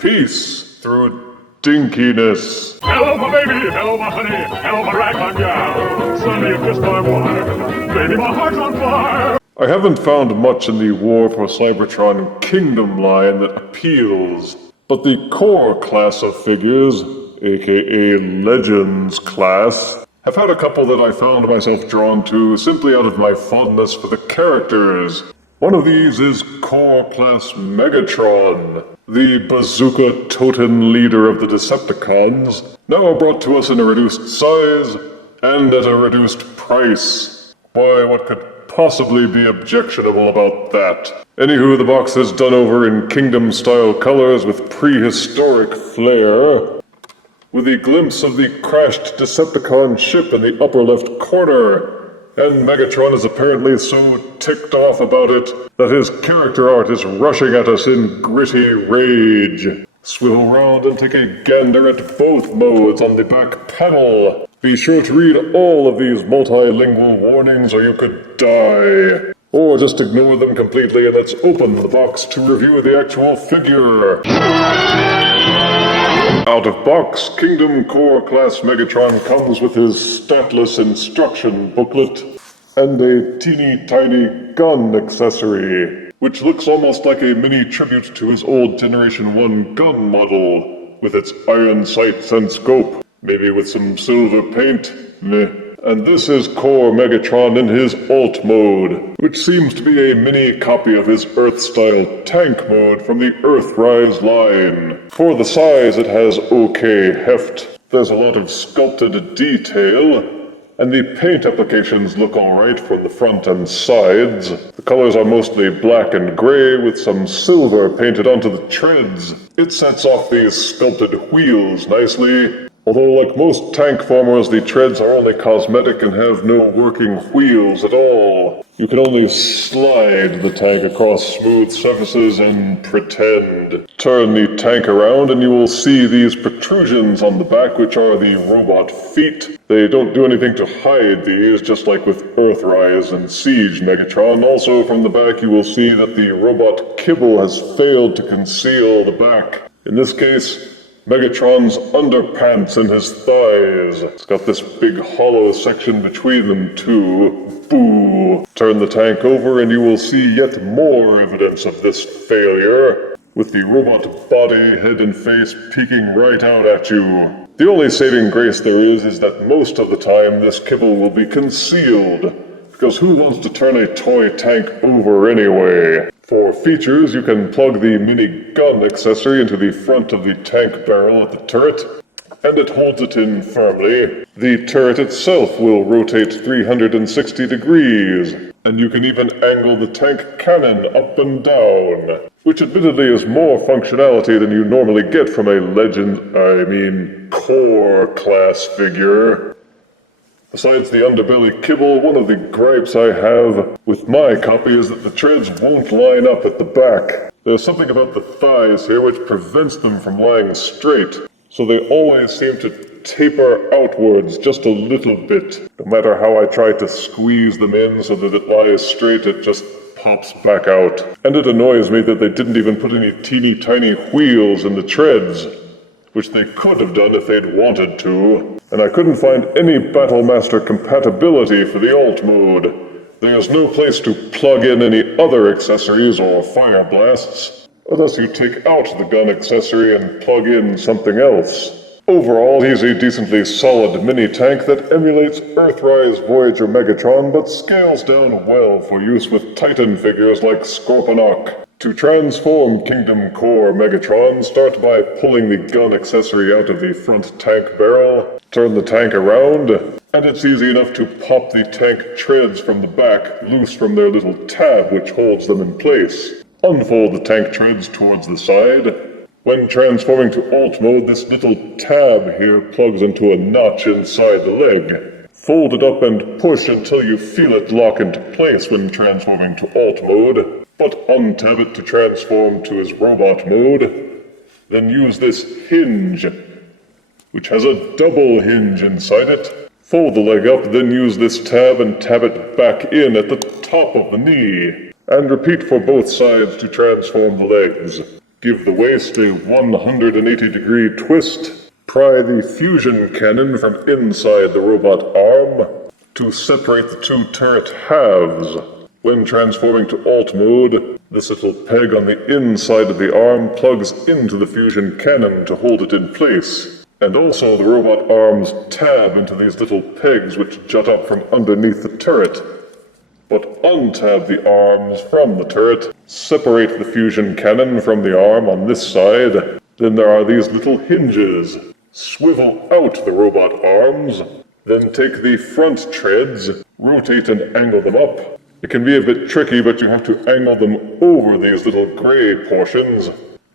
Peace through dinkiness. Hello, my baby. Hello, my honey. Hello, my ragtime gal. Son, you kissed my wife. Baby, my heart's on fire. I haven't found much in the War for Cybertron Kingdom line that appeals, but the core class of figures, aka Legends class, have had a couple that I found myself drawn to simply out of my fondness for the characters. One of these is Core Class Megatron, the bazooka-toting leader of the Decepticons, now brought to us in a reduced size and at a reduced price. Why, what could possibly be objectionable about that? Anywho, the box is done over in Kingdom-style colors with prehistoric flair, with a glimpse of the crashed Decepticon ship in the upper left corner. And Megatron is apparently so ticked off about it that his character art is rushing at us in gritty rage. Swivel round and take a gander at both modes on the back panel. Be sure to read all of these multilingual warnings or you could die. Or just ignore them completely and let's open the box to review the actual figure. Out of box, Kingdom Core Class Megatron comes with his statless instruction booklet and a teeny tiny gun accessory, which looks almost like a mini tribute to his old Generation 1 gun model, with its iron sights and scope, maybe with some silver paint, meh. And this is Core Megatron in his Alt mode, which seems to be a mini copy of his Earth-style tank mode from the Earthrise line. For the size, it has okay heft. There's a lot of sculpted detail, and the paint applications look alright from the front and sides. The colors are mostly black and gray with some silver painted onto the treads. It sets off these sculpted wheels nicely. Although, like most tank formers, the treads are only cosmetic and have no working wheels at all. You can only slide the tank across smooth surfaces and pretend. Turn the tank around and you will see these protrusions on the back, which are the robot feet. They don't do anything to hide these, just like with Earthrise and Siege Megatron. Also, from the back you will see that the robot kibble has failed to conceal the back. In this case, Megatron's underpants and his thighs. It's got this big hollow section between them too. Boo! Turn the tank over and you will see yet more evidence of this failure, with the robot body, head and face peeking right out at you. The only saving grace there is that most of the time this kibble will be concealed, because who wants to turn a toy tank over anyway? For features, you can plug the mini gun accessory into the front of the tank barrel at the turret, and it holds it in firmly. The turret itself will rotate 360 degrees, and you can even angle the tank cannon up and down, which admittedly is more functionality than you normally get from a Core class figure. Besides the underbelly kibble, one of the gripes I have with my copy is that the treads won't line up at the back. There's something about the thighs here which prevents them from lying straight, so they always seem to taper outwards just a little bit. No matter how I try to squeeze them in so that it lies straight, it just pops back out. And it annoys me that they didn't even put any teeny tiny wheels in the treads, which they could have done if they'd wanted to. And I couldn't find any Battlemaster compatibility for the Alt mode. There's no place to plug in any other accessories or fire blasts, unless you take out the gun accessory and plug in something else. Overall, he's a decently solid mini-tank that emulates Earthrise Voyager Megatron, but scales down well for use with Titan figures like Scorponok. To transform Kingdom Core Megatron, start by pulling the gun accessory out of the front tank barrel, turn the tank around, and it's easy enough to pop the tank treads from the back loose from their little tab which holds them in place. Unfold the tank treads towards the side. When transforming to Alt mode, this little tab here plugs into a notch inside the leg. Fold it up and push until you feel it lock into place when transforming to Alt mode, but untab it to transform to his robot mode. Then use this hinge, which has a double hinge inside it. Fold the leg up, then use this tab and tab it back in at the top of the knee. And repeat for both sides to transform the legs. Give the waist a 180-degree twist. Pry the fusion cannon from inside the robot arm to separate the two turret halves. When transforming to alt mode, this little peg on the inside of the arm plugs into the fusion cannon to hold it in place. And also the robot arms tab into these little pegs which jut up from underneath the turret. But untab the arms from the turret, separate the fusion cannon from the arm on this side, then there are these little hinges. Swivel out the robot arms, then take the front treads, rotate and angle them up. It can be a bit tricky, but you have to angle them over these little gray portions.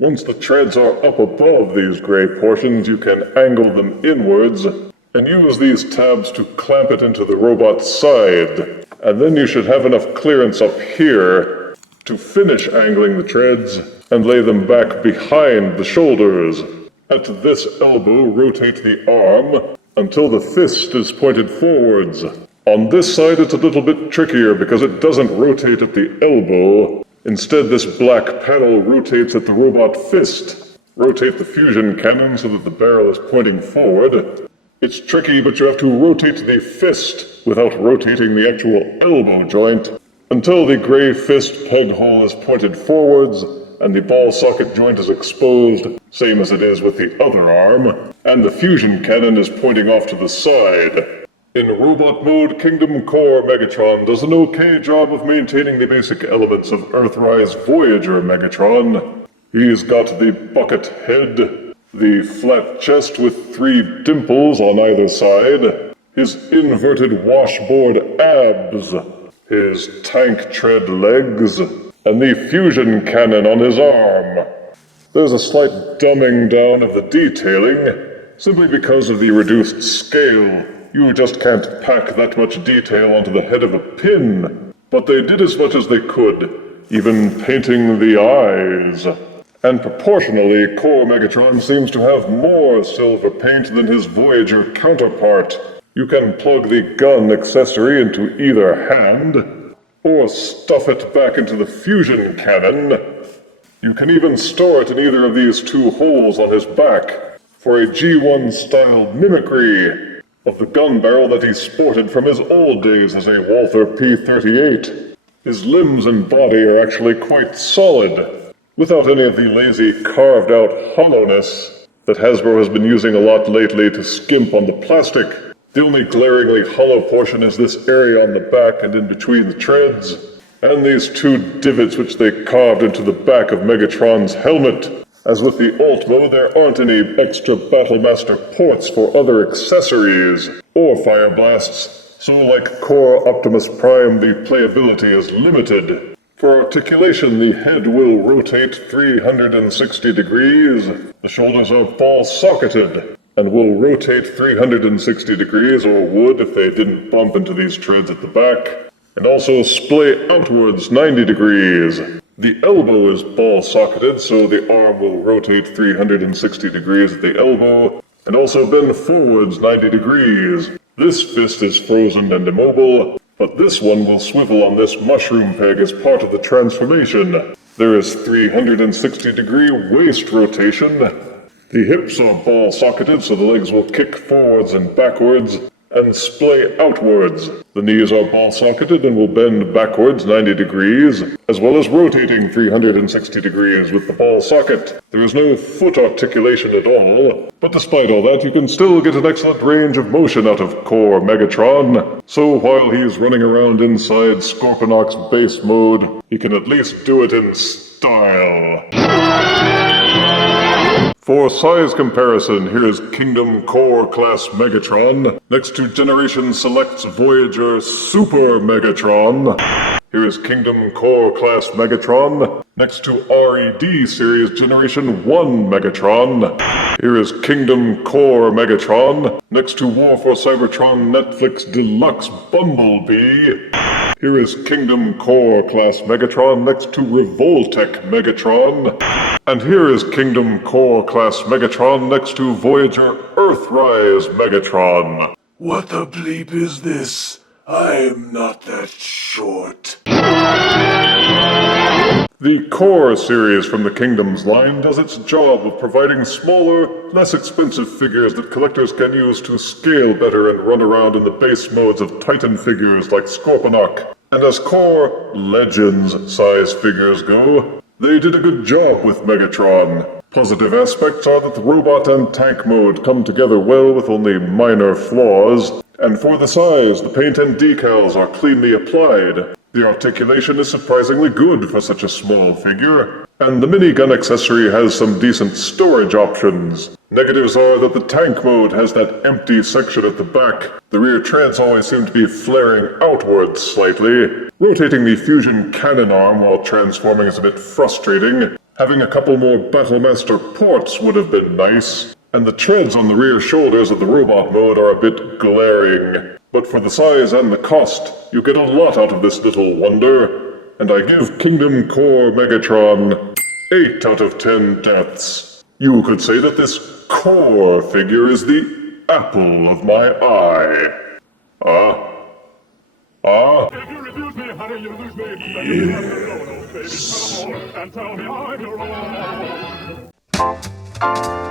Once the treads are up above these gray portions, you can angle them inwards, and use these tabs to clamp it into the robot's side. And then you should have enough clearance up here to finish angling the treads and lay them back behind the shoulders. At this elbow, rotate the arm until the fist is pointed forwards. On this side, it's a little bit trickier because it doesn't rotate at the elbow. Instead, this black panel rotates at the robot fist. Rotate the fusion cannon so that the barrel is pointing forward. It's tricky, but you have to rotate the fist without rotating the actual elbow joint until the gray fist peg hole is pointed forwards and the ball socket joint is exposed, same as it is with the other arm, and the fusion cannon is pointing off to the side. In robot mode, Kingdom Core Megatron does an okay job of maintaining the basic elements of Earthrise Voyager Megatron. He's got the bucket head, the flat chest with 3 dimples on either side, his inverted washboard abs, his tank tread legs, and the fusion cannon on his arm. There's a slight dumbing down of the detailing, simply because of the reduced scale. You just can't pack that much detail onto the head of a pin, but they did as much as they could, even painting the eyes. And proportionally, Core Megatron seems to have more silver paint than his Voyager counterpart. You can plug the gun accessory into either hand, or stuff it back into the fusion cannon. You can even store it in either of these 2 holes on his back for a G1-style mimicry of the gun barrel that he sported from his old days as a Walther P-38. His limbs and body are actually quite solid, without any of the lazy carved-out hollowness that Hasbro has been using a lot lately to skimp on the plastic. The only glaringly hollow portion is this area on the back and in between the treads, and these 2 divots which they carved into the back of Megatron's helmet. As with the alt mode, there aren't any extra Battlemaster ports for other accessories or fire blasts, so like Core Optimus Prime, the playability is limited. For articulation, the head will rotate 360 degrees, the shoulders are ball-socketed, and will rotate 360 degrees, or would if they didn't bump into these treads at the back, and also splay outwards 90 degrees. The elbow is ball-socketed, so the arm will rotate 360 degrees at the elbow, and also bend forwards 90 degrees. This fist is frozen and immobile, but this one will swivel on this mushroom peg as part of the transformation. There is 360-degree waist rotation. The hips are ball-socketed, so the legs will kick forwards and backwards, and splay outwards. The knees are ball-socketed and will bend backwards 90 degrees, as well as rotating 360 degrees with the ball socket. There is no foot articulation at all, but despite all that, you can still get an excellent range of motion out of Core Megatron. So while he's running around inside Scorponok's base mode, he can at least do it in style. For size comparison, here is Kingdom Core Class Megatron, next to Generation Select's Voyager Super Megatron. Here is Kingdom Core Class Megatron, next to RED Series Generation 1 Megatron. Here is Kingdom Core Megatron, next to War for Cybertron Netflix Deluxe Bumblebee. Here is Kingdom Core Class Megatron next to Revoltech Megatron. And here is Kingdom Core Class Megatron next to Voyager Earthrise Megatron. What the bleep is this? I'm not that short. The Core series from the Kingdoms line does its job of providing smaller, less expensive figures that collectors can use to scale better and run around in the base modes of Titan figures like Scorponok. And as Core Legends size figures go, they did a good job with Megatron. Positive aspects are that the robot and tank mode come together well with only minor flaws, and for the size, the paint and decals are cleanly applied. The articulation is surprisingly good for such a small figure, and the minigun accessory has some decent storage options. Negatives are that the tank mode has that empty section at the back. The rear treads always seem to be flaring outwards slightly. Rotating the fusion cannon arm while transforming is a bit frustrating. Having a couple more Battlemaster ports would have been nice. And the treads on the rear shoulders of the robot mode are a bit glaring. But for the size and the cost, you get a lot out of this little wonder, and I give Kingdom Core Megatron 8 out of 10 deaths. You could say that this Core figure is the apple of my eye. If you refuse me, honey, you lose me. Yes. Baby, come on and tell me I'm your own.